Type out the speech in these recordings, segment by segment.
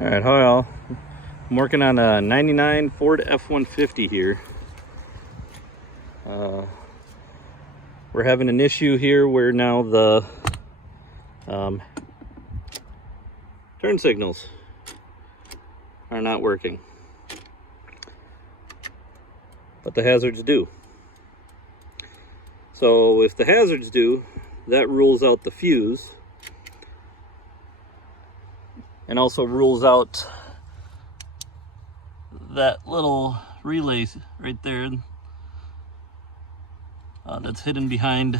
Alright, hi all. I'm working on a 99 Ford F-150 here. We're having an issue here where now the turn signals are not working, but the hazards do. So if the hazards do, that rules out the fuse and also rules out that little relay right there that's hidden behind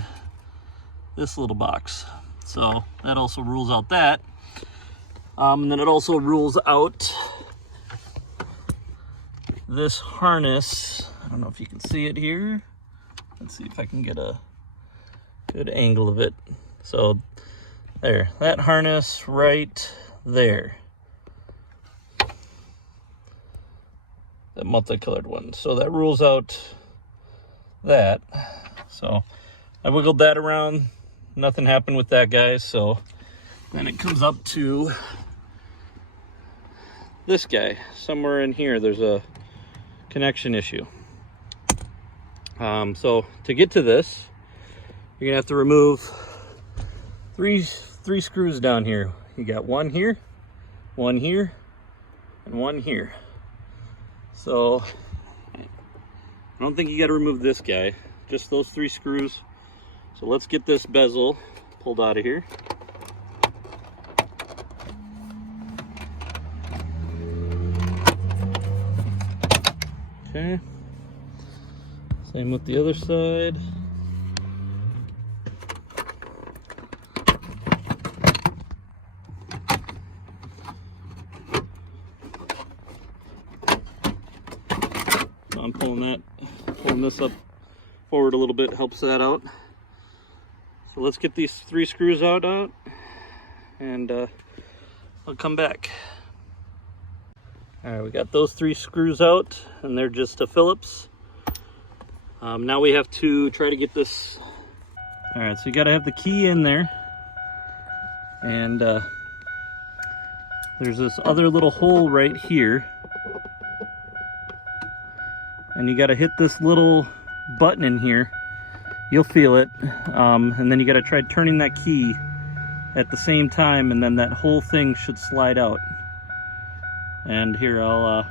this little box. So that also rules out that. And then it also rules out this harness. I don't know if you can see it here. Let's see if I can get a good angle of it. So there, that harness right there. The multicolored one. So that rules out that. So I wiggled that around. Nothing happened with that, guys. So then it comes up to this guy. Somewhere in here there's a connection issue. So to get to this, you're gonna have to remove three screws down here. You got one here, and one here. So I don't think you got to remove this guy, just those 3 screws. So let's get this bezel pulled out of here. Okay, same with the other side. I'm pulling this up forward a little bit, helps that out. So let's get these 3 screws out and I'll come back. All right, we got those 3 screws out and they're just a Phillips. Now we have to try to get this. All right, so you got to have the key in there, and there's this other little hole right here. And you got to hit this little button in here. You'll feel it. And then you got to try turning that key at the same time, and then that whole thing should slide out. And here, I'll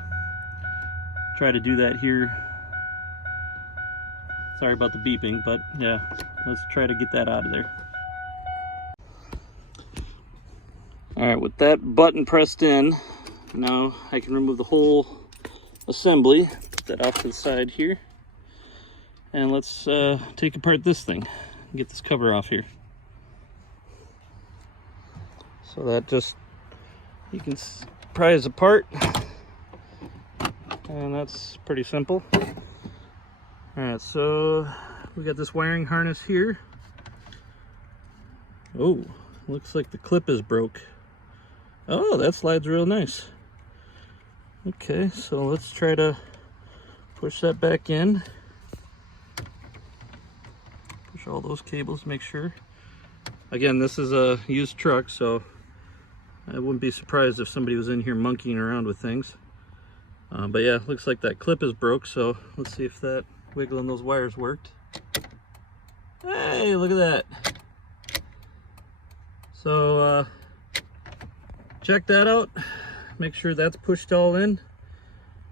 try to do that here. Sorry about the beeping, but yeah, let's try to get that out of there. All right, with that button pressed in, now I can remove the whole assembly. That off to the side here, and let's take apart this thing, get this cover off here. So that just, you can prise apart, and that's pretty simple. All right, so we got this wiring harness here. Oh, looks like the clip is broke. Oh, that slides real nice. Okay, so let's try to push that back in. Push all those cables, make sure. Again, this is a used truck, so I wouldn't be surprised if somebody was in here monkeying around with things. But yeah, looks like that clip is broke, so let's see if that wiggle in those wires worked. Hey, look at that. So check that out. Make sure that's pushed all in.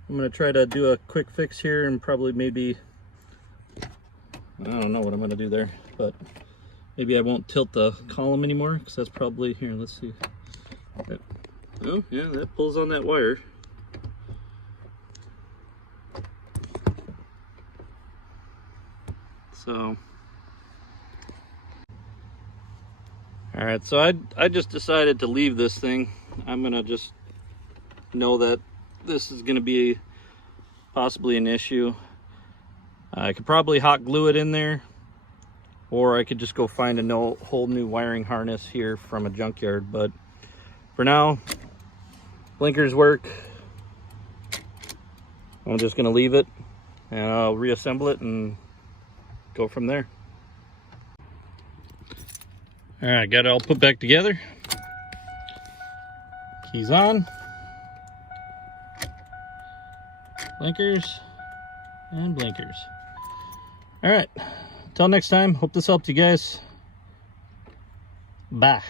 I'm going to try to do a quick fix here and probably maybe, I don't know what I'm going to do there, but maybe I won't tilt the column anymore, because that's probably, here, let's see. Oh, yeah, that pulls on that wire. So, all right, so I just decided to leave this thing. I'm going to just know that this is going to be possibly an issue. I could probably hot glue it in there, or I could just go find a whole new wiring harness here from a junkyard. But for now, blinkers work. I'm just going to leave it, and I'll reassemble it and go from there. All right, got it all put back together. Keys on. blinkers, and blinkers. All right, until next time, hope this helped you guys. Bye.